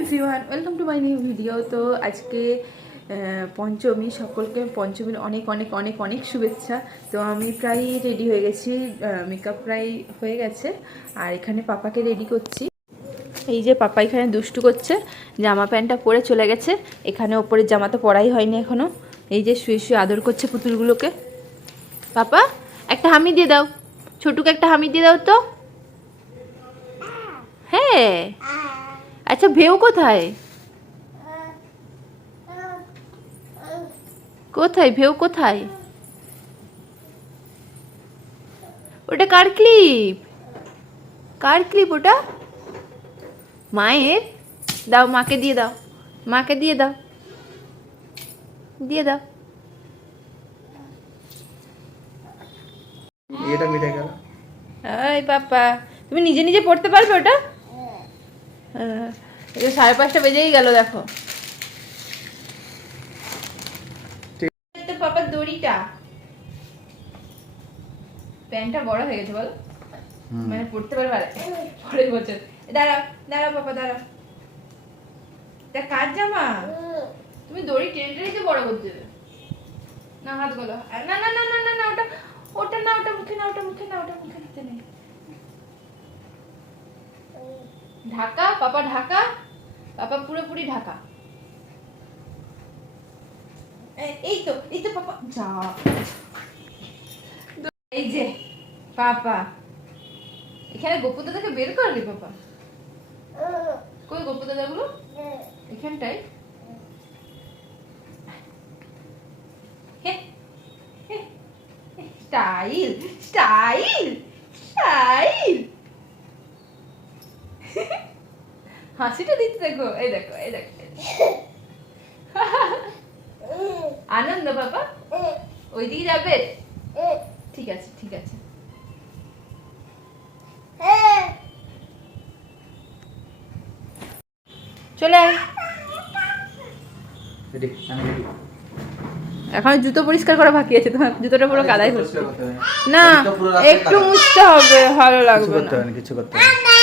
Everyone, welcome to my new video. তো আজকে পঞ্চমী, সকলকে পঞ্চমীর অনেক অনেক অনেক অনেক শুভেচ্ছা। তো আমি প্রায় রেডি হয়ে গেছি, মেকআপ প্রায় হয়ে গেছে, আর এখানে পাপাকে রেডি করছি। এই যে পাপা এখানে দুষ্টু করছে, জামা প্যান্টটা পরে চলে গেছে। এখানে ওপরের জামা তো পরাই হয়নি এখনো। এই যে শুয়ে শুয়ে আদর করছে পুতুলগুলোকে। পাপা একটা হামি দিয়ে দাও, ছোটুকে একটা হামি দিয়ে দাও তো। হ্যাঁ, আচ্ছা ভেউ কোথায়? কোথায় ভেউ কোথায়? ওটা কার ক্লিপ? কার ক্লিপ ওটা? মায়ের? দাও, মাকে দিয়ে দাও, মাকে দিয়ে দাও, দিয়ে দাও। এটা মিটে গেল। এই পাপা, তুমি নিজে নিজে পড়তে পারবে ওটা? এই 5:30 বেজেই গেল, দেখো তো পাপার দড়িটা। প্যান্টটা বড় হয়ে গেছে বলো, মানে পড়তে পারবে পরের বছর। দাঁড়াও দাঁড়াও পাপা, দাঁড়াও। এটা কার জামা? তুমি দড়ি টেনে টেনে তো বড় করতে দেবে না। হাত গলো না না না না না না, ওটা ওটা না, ওটা মুখে না, ওটা মুখে না, ওটা মুখে নিতে নেই। ঢাকা পাপা, ঢাকা পাপা, পুরোপুরি ঢাকা। এই তো এই তো পাপা, যা। এই যে পাপা, এখানে গোপু দাদাকে বের করলি পাপা? কই গোপু দাদাগুলো? এখানটাই। Style style style. হাসিটা দিতে দেখো, এই দেখো এই দেখো। আনন্দ বাবা, ওইদিকে যাবে? ঠিক আছে ঠিক আছে। চলে আয়। এখন জুতো পরিষ্কার করা বাকি আছে, তোমার জুতোটা পুরো কাদাই হচ্ছে না, একটু মুছতে হবে, ভালো লাগবে না। কিছু করতে হবে না।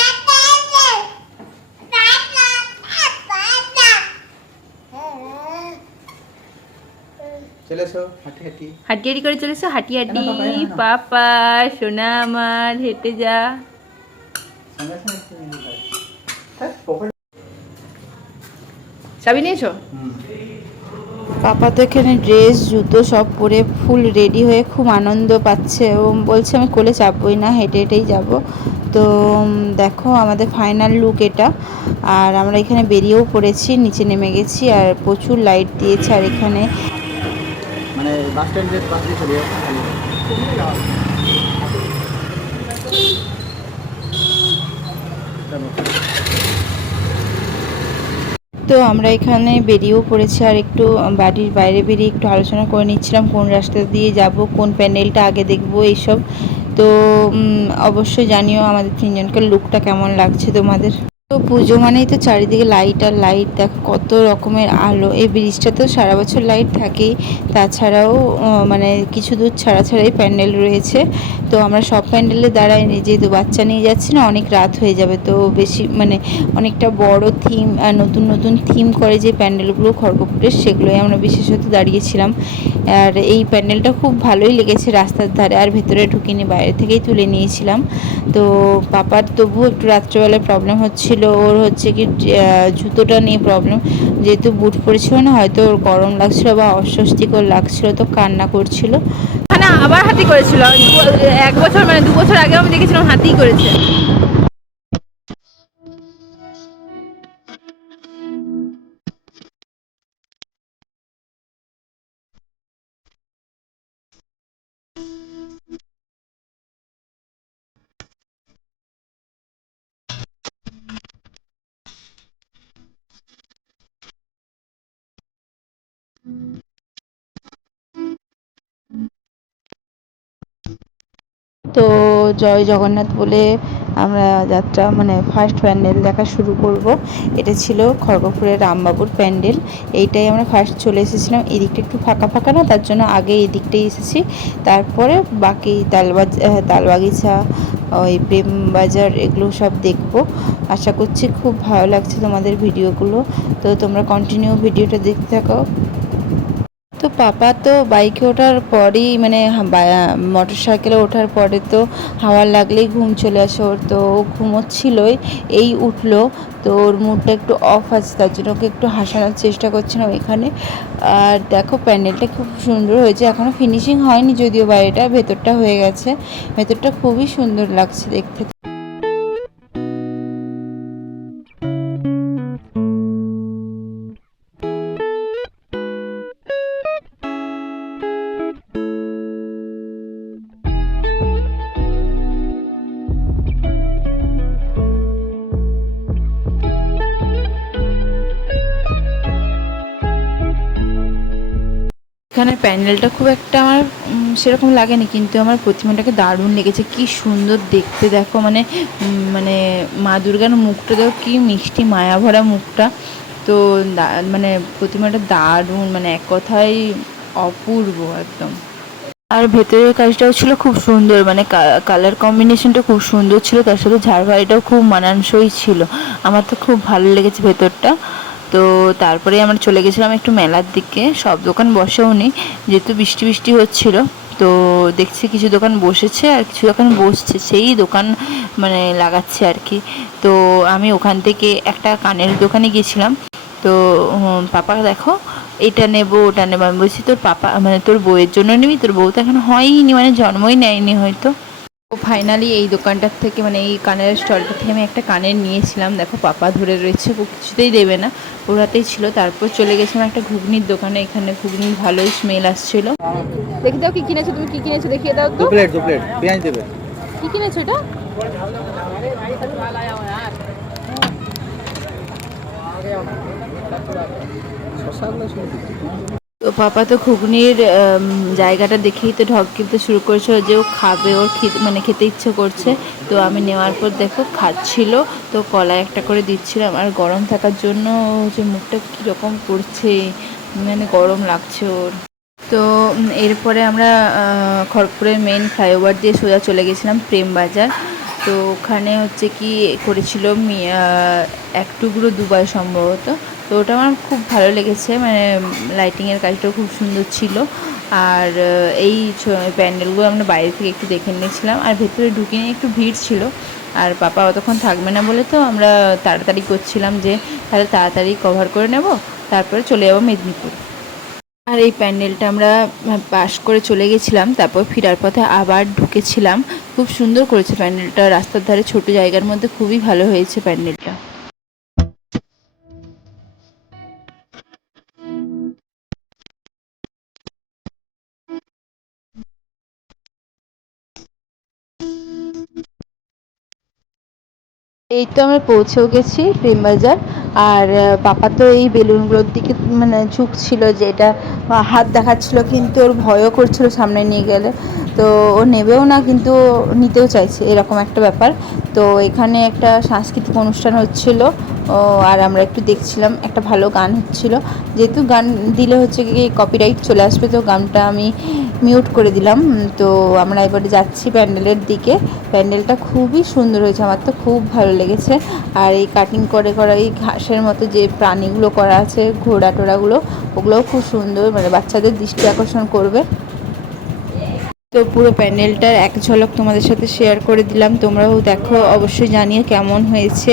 চলে এসো, হাঁটি হাঁটি হাঁটি হাঁটি করে চলে এসো, হাঁটি হাঁটি। পাপা সোনা আমার, হেঁটে যা। চাবি নিয়েছো? পাপা তো এখানে ড্রেস জুতো সব পরে ফুল রেডি হয়ে খুব আনন্দ পাচ্ছে। ও বলছে আমি কোলে চাপবই না, হেঁটে হেঁটেই যাব। তো দেখো আমাদের ফাইনাল লুক এটা। আর আমরা এখানে বেরিয়েও পড়েছি, নিচে নেমে গেছি, আর প্রচুর লাইট দিয়েছে। আর এখানে মানে বাস স্ট্যান্ডের পাশে চলে যাচ্ছে। তো আমরা এখানে বেরিয়েও পড়েছি, আর একটু বাড়ির বাইরে বেরিয়ে একটু আলোচনা করে নিচ্ছিলাম কোন রাস্তা দিয়ে যাব, কোন প্যান্ডেলটা আগে দেখব, এইসব। তো অবশ্যই জানিও আমাদের তিনজনকে লুকটা কেমন লাগছে তোমাদের। তো পুজো মানেই তো চারিদিকে লাইট আর লাইট, দেখো কত রকমের আলো। এই ব্রিজটা তো সারা বছর লাইট থাকেই, তাছাড়াও মানে কিছু দূর ছাড়া ছাড়াই প্যান্ডেল রয়েছে। তো আমরা সব প্যান্ডেলে দাঁড়াইনি, যেহেতু বাচ্চা নিয়ে যাচ্ছি না, অনেক রাত হয়ে যাবে। তো বেশি মানে অনেকটা বড় থিম, নতুন নতুন থিম করে যে প্যান্ডেলগুলো খড়গপুরের, সেগুলোই আমরা বিশেষত দাঁড়িয়েছিলাম। আর এই প্যান্ডেলটা খুব ভালোই লেগেছে, রাস্তার ধারে, আর ভেতরে ঢুকিনি, বাইরে থেকেই তুলে নিয়েছিলাম। তো পাপার তবুও একটু রাত্রেবেলায় প্রবলেম হচ্ছিল, ওর হচ্ছে কি জুতোটা নিয়ে প্রবলেম, যেহেতু বুট পরেছিল না, হয়তো ওর গরম লাগছিল বা অস্বস্তিকর লাগছিল, তো কান্না করছিল। না, আবার হাতি করেছিল 1 বছর, মানে 2 বছর আগে আমি দেখেছিলাম হাতিই করেছে। তো জয় জগন্নাথ বলে আমরা যাত্রা, মানে ফার্স্ট প্যান্ডেল দেখা শুরু করব। এটা ছিল খড়গপুরের রামবাবুর প্যান্ডেল। এইটাই আমরা ফার্স্ট চলে এসেছিলাম। এদিকটা একটু ফাঁকা ফাঁকা না, তার জন্য আগে এই দিকটাই এসেছি, তারপরে বাকি তালবাগিচা, ওই প্রেম বাজার এগুলো সব দেখবো। আশা করছি খুব ভালো লাগছে তোমাদের ভিডিওগুলো, তো তোমরা কন্টিনিউ ভিডিওটা দেখতে থাকো। তো পাপা তো বাইকে ওঠার পরেই মানে মোটর সাইকেলে ওঠার পরে তো হাওয়া লাগলেই ঘুম চলে আসে ওর, তো ও ঘুমোচ্ছিলই, এই উঠলো। তো ওর মুডটা একটু অফ আছে, তার জন্য ওকে একটু হাসানোর চেষ্টা করছিলাম এখানে। আর দেখো প্যান্ডেলটা খুব সুন্দর হয়েছে, এখনও ফিনিশিং হয়নি যদিও, বাইরেটা ভেতরটা হয়ে গেছে। ভেতরটা খুবই সুন্দর লাগছে দেখতে। এখানে প্যান্ডেলটা খুব একটা আমার সেরকম লাগেনি, কিন্তু আমার প্রতিমাটাকে দারুণ লেগেছে, কি সুন্দর দেখতে দেখো, মানে মানে মা দুর্গার মুখটা দেখো, কি মিষ্টি মায়া ভরা মুখটা। তো মানে প্রতিমাটা দারুণ, মানে এক কথায় অপূর্ব একদম। আর ভেতরের কাজটাও ছিল খুব সুন্দর, মানে কালার কম্বিনেশনটা খুব সুন্দর ছিল, তার সাথে ঝাড়বাড়িটাও খুব মানানসই ছিল। আমার তো খুব ভালো লেগেছে ভেতরটা। তো তারপরে আমরা চলে গেছিলাম একটু মেলার দিকে, সব দোকান বসেও নি, যেহেতু বৃষ্টি বৃষ্টি হচ্ছিল। তো দেখছি কিছু দোকান বসেছে আর কিছু দোকান বসছে, সেই দোকান মানে লাগাচ্ছে আর কি। তো আমি ওখান থেকে একটা কানের দোকানে গেছিলাম। তো পাপা দেখো এটা নেবো ওটা নেবো, আমি বলছি তোর পাপা মানে তোর বউয়ের জন্য নিবি, তোর বউ তো এখন হয়নি, মানে জন্মই নেয়নি হয়তো। তো ফাইনালি এই দোকানটার থেকে মানে এই কানের স্টলটা থেকে আমি একটা কানের নিয়েছিলাম। দেখো পাপা ধরে রয়েছে, ও কিছুতেই দেবে না, ওর হাতেই ছিল। তারপর চলে গেছিলাম একটা ঘুগনির দোকানে, এখানে ঘুগনির ভালোই স্মেল আসছিল। দেখে দাও কি কিনেছো তুমি, কি কিনেছো দেখিয়ে দাও তো। দু প্লেট পেঁয়াজ দেবে। কি কিনেছো এটা? তো পাপা তো ঘুগনির জায়গাটা দেখেই তো ঢক গিলতে শুরু করেছিল যে ও খাবে, ওর মানে খেতে ইচ্ছে করছে। তো আমি নেওয়ার পর দেখো খাচ্ছিল, তো কলা একটা করে দিচ্ছিলাম। আর গরম থাকার জন্য যে মুখটা কীরকম করছে, মানে গরম লাগছে ওর। তো এরপরে আমরা খড়গপুরের মেন ফ্লাইওভার দিয়ে সোজা চলে গেছিলাম প্রেম বাজার। তো ওখানে হচ্ছে কি করেছিল এক টুকরো দুবাই সম্ভবত। তো ওটা আমার খুব ভালো লেগেছে, মানে লাইটিংয়ের কাজটাও খুব সুন্দর ছিল। আর এই প্যান্ডেলগুলো আমরা বাইরে থেকে একটু দেখে নিয়েছিলাম, আর ভেতরে ঢুকিয়ে একটু ভিড় ছিল। আর পাপা অতক্ষণ থাকবে না বলে তো আমরা তাড়াতাড়ি করছিলাম যে তাহলে তাড়াতাড়ি কভার করে নেব, তারপরে চলে যাবো মেদিনীপুর। আর এই প্যান্ডেলটা আমরা পাস করে চলে গেছিলাম, তারপর ফেরার পথে আবার ঢুকেছিলাম। খুব সুন্দর করেছে প্যান্ডেলটা, রাস্তার ধারে ছোট জায়গার মধ্যে খুবই ভালো হয়েছে প্যান্ডেলটা। এই তো আমরা পৌঁছেও গেছি প্রেমবাজার। আর পাপা তো এই বেলুনগুলোর দিকে মানে ঝুঁকছিল, যে এটা হাত দেখাচ্ছিল, কিন্তু ওর ভয়ও করছিল সামনে নিয়ে গেলে। তো ও নেবেও না, কিন্তু নিতেও চাইছে, এরকম একটা ব্যাপার। তো এখানে একটা সাংস্কৃতিক অনুষ্ঠান হচ্ছিল, আর আমরা একটু দেখছিলাম, একটা ভালো গান হচ্ছিল। যেহেতু গান দিলে হচ্ছে কি কপিরাইট চলে আসবে, তো গানটা আমি মিউট করে দিলাম। তো আমরা এবারে যাচ্ছি প্যান্ডেলের দিকে। প্যান্ডেলটা খুবই সুন্দর হয়েছে, আমার তো খুব ভালো লেগেছে। আর এই কাটিং করে করা এই ঘাসের মতো যে প্রাণীগুলো করা আছে, ঘোড়া টোড়াগুলো, ওগুলোও খুব সুন্দর, মানে বাচ্চাদের দৃষ্টি আকর্ষণ করবে। তো পুরো প্যান্ডেলটার এক ঝলক তোমাদের সাথে শেয়ার করে দিলাম, তোমরাও দেখো, অবশ্যই জানিও কেমন হয়েছে।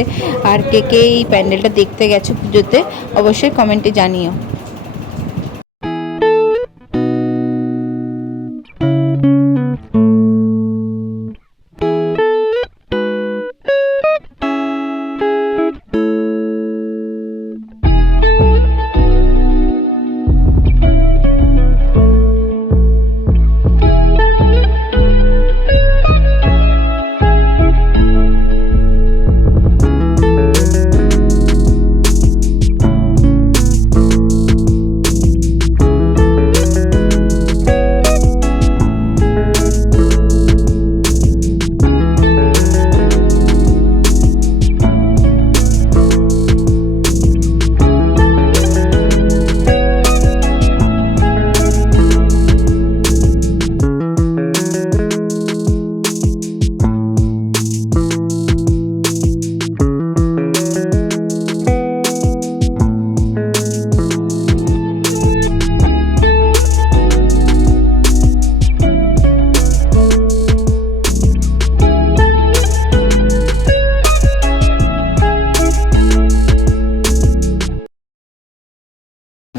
আর কে কে এই প্যান্ডেলটা দেখতে গেছো পুজোতে, অবশ্যই কমেন্টে জানিও।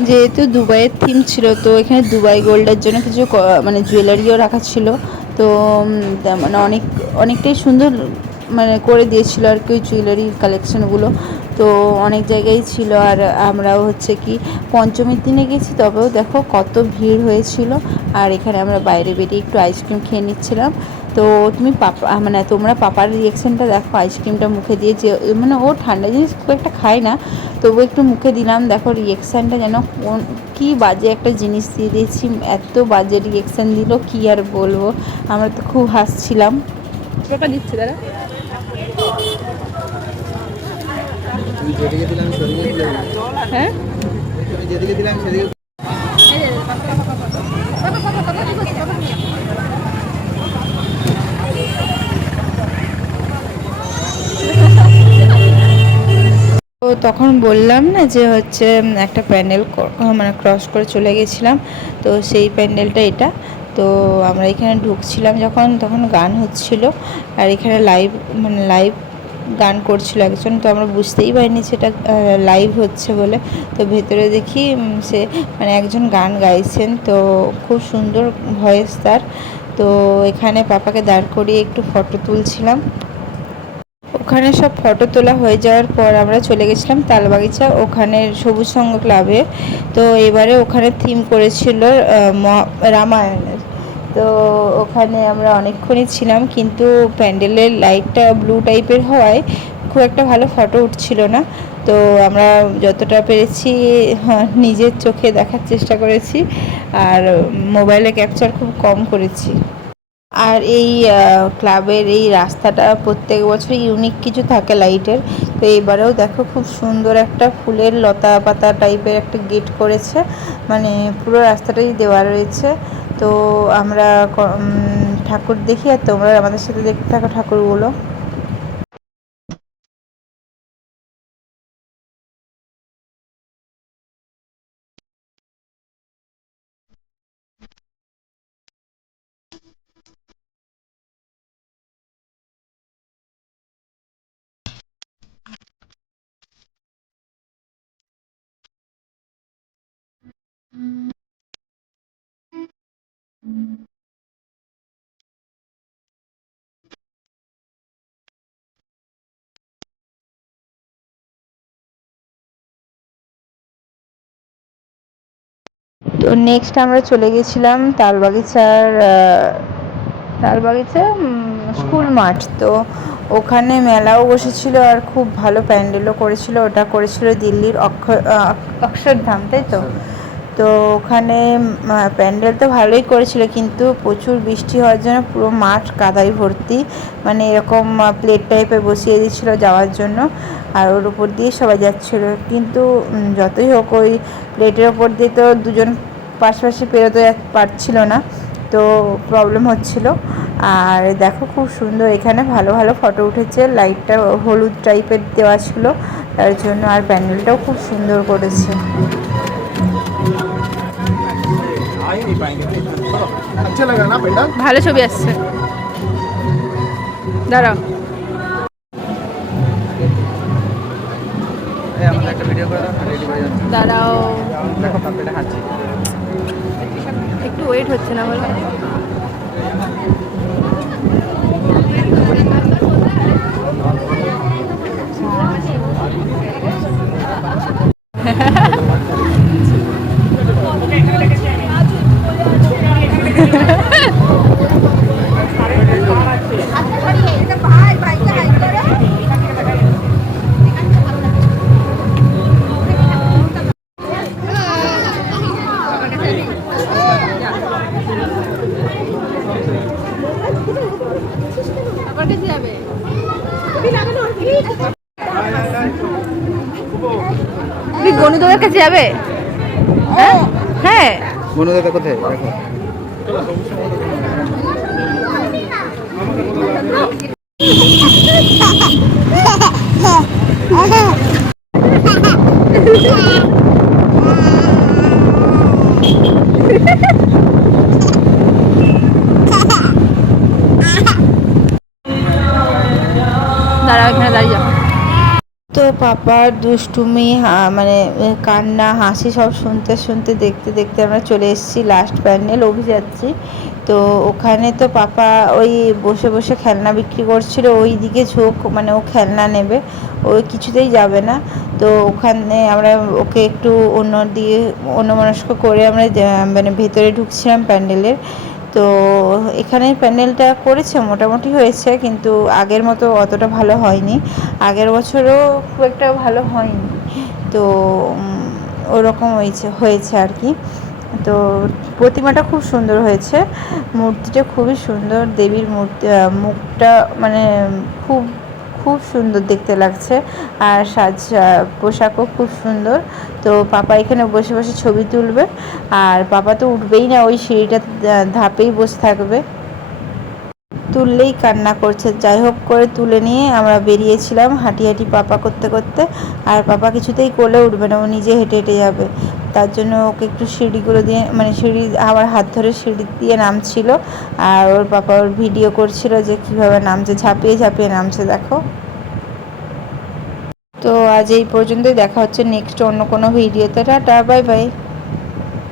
যেহেতু দুবাইয়ের থিম ছিল, তো এখানে দুবাই গোল্ডের জন্য কিছু মানে জুয়েলারিও রাখা ছিল। তো মানে অনেকটাই সুন্দর মানে করে দিয়েছিল আর কি ওই জুয়েলারি কালেকশনগুলো। তো অনেক জায়গায় ছিল। আর আমরাও হচ্ছে কি পঞ্চমীর দিনে গেছি, তবেও দেখো কত ভিড় হয়েছিল। আর এখানে আমরা বাইরে বেরিয়ে একটু আইসক্রিম খেয়ে নিচ্ছিলাম। তো তুমি মানে তোমরা পাপার রিয়েকশানটা দেখো, আইসক্রিমটা মুখে দিয়ে, যে মানে ও ঠান্ডা জিনিস খুব একটা খায় না, তবু একটু মুখে দিলাম। দেখো রিয়েকশানটা যেন কী বাজে একটা জিনিস দিয়ে দিয়েছি, এত বাজে রিয়েকশান দিল কি আর বলবো। আমরা তো খুব হাসছিলাম। টাকা দিচ্ছে দাদা। তুমি যেদিকে দিলাম সেদিকে দিলে হ্যাঁ, তুমি যেদিকে দিলাম সেদিকে। তো তখন বললাম না যে হচ্ছে একটা প্যান্ডেল মানে ক্রস করে চলে গেছিলাম, তো সেই প্যান্ডেলটা এটা। তো আমরা এখানে ঢুকছিলাম যখন, তখন গান হচ্ছিল। আর এখানে লাইভ গান করছিল একজন, তো আমরা বুঝতেই পারিনি সেটা লাইভ হচ্ছে বলে। তো ভেতরে দেখি সে মানে একজন গান গাইছেন, তো খুব সুন্দর ভয়েস তার। তো এখানে পাপাকে দাঁড় করিয়ে একটু ফটো তুলছিলাম। ওখানে সব ফটো তোলা হয়ে যাওয়ার পর আমরা চলে গেছিলাম তালবাগিচা, ওখানে সবুজ সংঘ ক্লাবে। তো এবারে ওখানে থিম করেছিল রামায়ণের। তো ওখানে আমরা অনেকক্ষণই ছিলাম, কিন্তু প্যান্ডেলের লাইটটা ব্লু টাইপের হওয়ায় খুব একটা ভালো ফটো উঠছিল না। তো আমরা যতটা পেরেছি নিজের চোখে দেখার চেষ্টা করেছি, আর মোবাইলে ক্যাপচার খুব কম করেছি। আর এই ক্লাবের এই রাস্তাটা প্রত্যেক বছর ইউনিক কিছু থাকে লাইটের। তো এবারেও দেখো খুব সুন্দর একটা ফুলের লতা পাতা টাইপের একটা গেট করেছে, মানে পুরো রাস্তাটাই দেওয়া রয়েছে। তো আমরা ঠাকুর দেখি, আর তোমরা আমাদের সাথে দেখতে থাকো ঠাকুরগুলো। তো নেক্সট আমরা চলে গেছিলাম তালবাগিচা স্কুল মাঠ। তো ওখানে মেলাও বসেছিল, আর খুব ভালো প্যান্ডেলও করেছিল। ওটা করেছিল দিল্লির অক্ষরধাম, তাই তো। তো ওখানে প্যান্ডেল তো ভালোই করেছিল, কিন্তু প্রচুর বৃষ্টি হওয়ার জন্য পুরো মাঠ কাদায় ভর্তি। মানে এরকম প্লেট টাইপের বসিয়ে দিয়েছিল যাওয়ার জন্য, আর ওর উপর দিয়ে সবাই যাচ্ছিলো। কিন্তু যতই হোক ওই প্লেটের ওপর দিয়ে তো দুজন পাশাপাশি পেরোতে পারছিল না, তো প্রবলেম হচ্ছিল। আর দেখো খুব সুন্দর এখানে ভালো ভালো ফটো উঠেছে, লাইটটা হলুদ টাইপের দেওয়া ছিল তার জন্য। আর প্যান্ডেলটাও খুব সুন্দর করেছে। ভালো ছবি আসছে, দাঁড়াও। আমাদের একটা ভিডিও করে রেডি হয়ে যাচ্ছে। দাঁড়াও, দেখো পাপড়িটা হাঁটছে। একটু ওয়েট হচ্ছে না বলো। গণিতের কাছে যাবে? হ্যাঁ হ্যাঁ, বন্ধুদের কোথায় দেখো। দাঁড়াও এখানে দাঁড়িয়ে যাও। তো পাপার দুষ্টুমি মানে কান্না হাসি সব শুনতে শুনতে দেখতে দেখতে আমরা চলে এসেছি লাস্ট প্যান্ডেল অভিযাত্রী। তো ওখানে তো পাপা ওই বসে বসে খেলনা বিক্রি করছিল, ওই দিকে ঝোঁক, মানে ও খেলনা নেবে, ও কিছুতেই যাবে না। তো ওখানে আমরা ওকে একটু অন্যমনস্ক করে আমরা মানে ভেতরে ঢুকছিলাম প্যান্ডেলের। তো এখানে প্যান্ডেলটা করেছে, মোটামুটি হয়েছে, কিন্তু আগের মতো অতটা ভালো হয়নি, আগের বছরও খুব একটা ভালো হয়নি। তো ওরকম হয়েছে আর কি। তো প্রতিমাটা খুব সুন্দর হয়েছে, মূর্তিটা খুবই সুন্দর, দেবীর মূর্তি, মুখটা মানে খুব খুব সুন্দর দেখতে লাগছে, আর পোশাকও খুব সুন্দর। তো পাপা এখানে বসে বসে ছবি তুলবে, আর পাপা তো উঠবেই না, ওই সিঁড়িটা ধাপেই বসে থাকবে, তুললেই কান্না করছে। যাই হোক করে তুলে নিয়ে আমরা বেরিয়েছিলাম হাঁটি হাঁটি পাপা করতে করতে, আর পাপা কিছুতেই কোলে উঠবে না, ও নিজে হেঁটে হেঁটে যাবে। তার জন্য ওকে একটু সিঁড়িগুলো দিয়ে, মানে সিঁড়ি আমার হাত ধরে সিঁড়ি দিয়ে নামছিল, আর ওর পাপা ওর ভিডিও করছিল যে কীভাবে নামছে, ঝাঁপিয়ে ঝাঁপিয়ে নামছে দেখো। তো আজ এই পর্যন্তই, দেখা হচ্ছে নেক্সট অন্য কোনো ভিডিওতে। Tata, bye bye.